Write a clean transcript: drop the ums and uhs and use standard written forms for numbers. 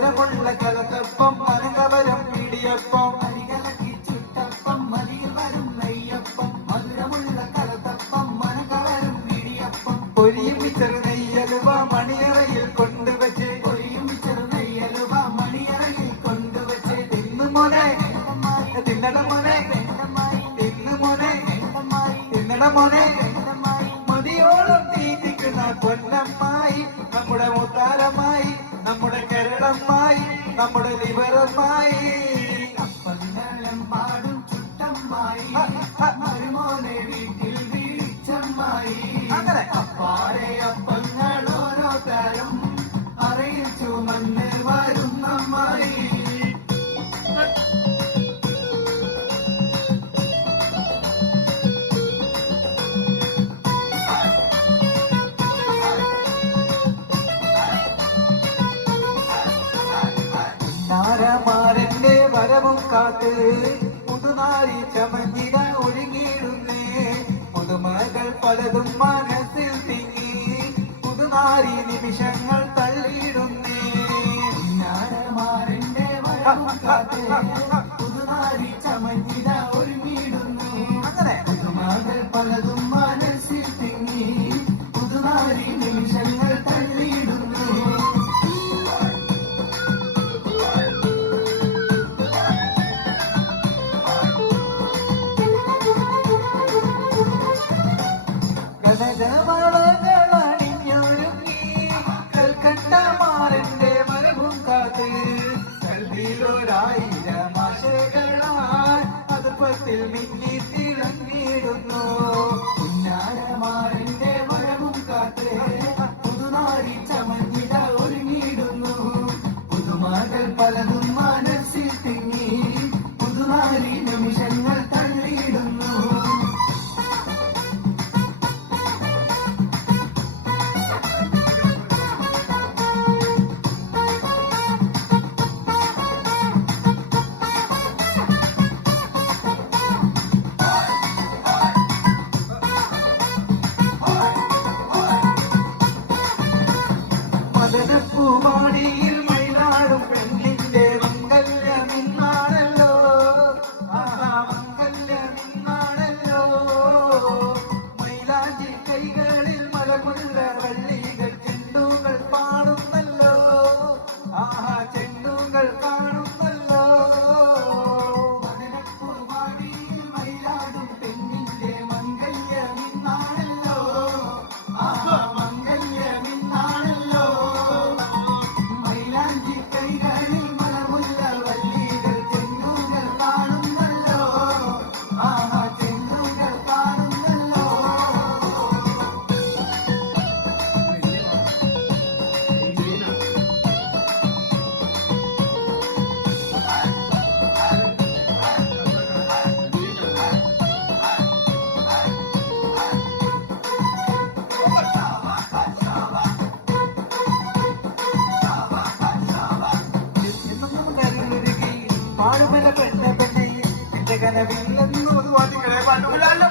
മധുരമുള്ള കലത്തപ്പം മനകവരം പിടിയപ്പം അരികലക്കി ചുട്ടപ്പം മതിയിൽ വരും നെയ്യപ്പം മധുരമുള്ള കലത്തപ്പം മനകവരം പിടിയപ്പം പൊരിയും ചെറു നെയ്യലുവ മണിയറയിൽ കൊണ്ടുവച്ച് പൊരിയും ചെറു നെയ്യലുവ മണിയറയിൽ കൊണ്ടുവച്ച് തിന്നു മോനെ തിന്നട മോനെ തിന്നു മോനെ തിന്നട മോനെ മതിയോളം തീറ്റിക്കുന്ന പൊന്നമ്മായി നമ്മുടെ മുത്താരമായി നമ്മുടെ കേരളമായി നമ്മുടെ ലിവറമായി അപ്പങ്ങളും പാടും ചുട്ടമ്മായി മരുമോനെ വീട്ടിൽ വീഴ്ചമ്മായി അങ്ങനെ അപ്പാടെ അപ്പങ്ങൾ ഓരോ തരം അറയിൽ ചുമന്ന് വരുന്നമ്മായി നാരമാരന്റെ വരവും കാത്ത് പുതുനാരി ചമഞ്ഞിട ഒരുങ്ങിയിടുന്നേ പുതുമകൾ പലതും മനസ്സിൽ തിങ്ങി പുതുനാരി നിമിഷങ്ങൾ തള്ളിയിടുന്നേ നാരമാരന്റെ വരവും കാത്ത് പുതുനാരി ചമഞ്ഞിട ഒരുങ്ങിയിടുന്നു അങ്ങനെ പുതുമകൾ പലതും മനസ്സിൽ തിങ്ങി പുതുനാരി നിമിഷങ്ങൾ തള്ളിയിടുന്നു കൽക്കട്ടമാരന്റെ മരവും കാത്ത് കൽവിയിലൊരായിരം ആശകളാൽ അതുപത്തിൽ മിന്നി തിളങ്ങിയിടുന്നു പുന്നാരമാരന്റെ മരവും കാത്ത് പുതുനാരി ചമഞ്ഞിട ഒരുങ്ങിയിടുന്നു പുതുമകൾ പലതും മനസ്സിൽ തിങ്ങി പുതുനാരി നിമിഷങ്ങൾ തള്ളിയിടുന്നു മദനപ്പൂവാടിയിൽ മയിലാടും പെണ്ണിന്റെ മംഗല്യമിന്നാണല്ലോ ആഹാ മംഗല്യമിന്നാണല്ലോ മൈലാഞ്ചി കൈകളിൽ മലമുള്ള വള്ളികൾ ചെണ്ടുകൾ പാടുന്നല്ലോ ആഹാ ചെണ്ടുകൾ കാണുന്നല്ലോ മദനപ്പൂവാടിയിൽ മയിലാടും പെണ്ണിന്റെ മംഗല്യമിന്നാണല്ലോ ആഹാ പാടുമല പെണ്ണ പെണ്ണെ കനവില്ലെന്നു പാട്ടുകളെ പാട്ടുകളല്ലോ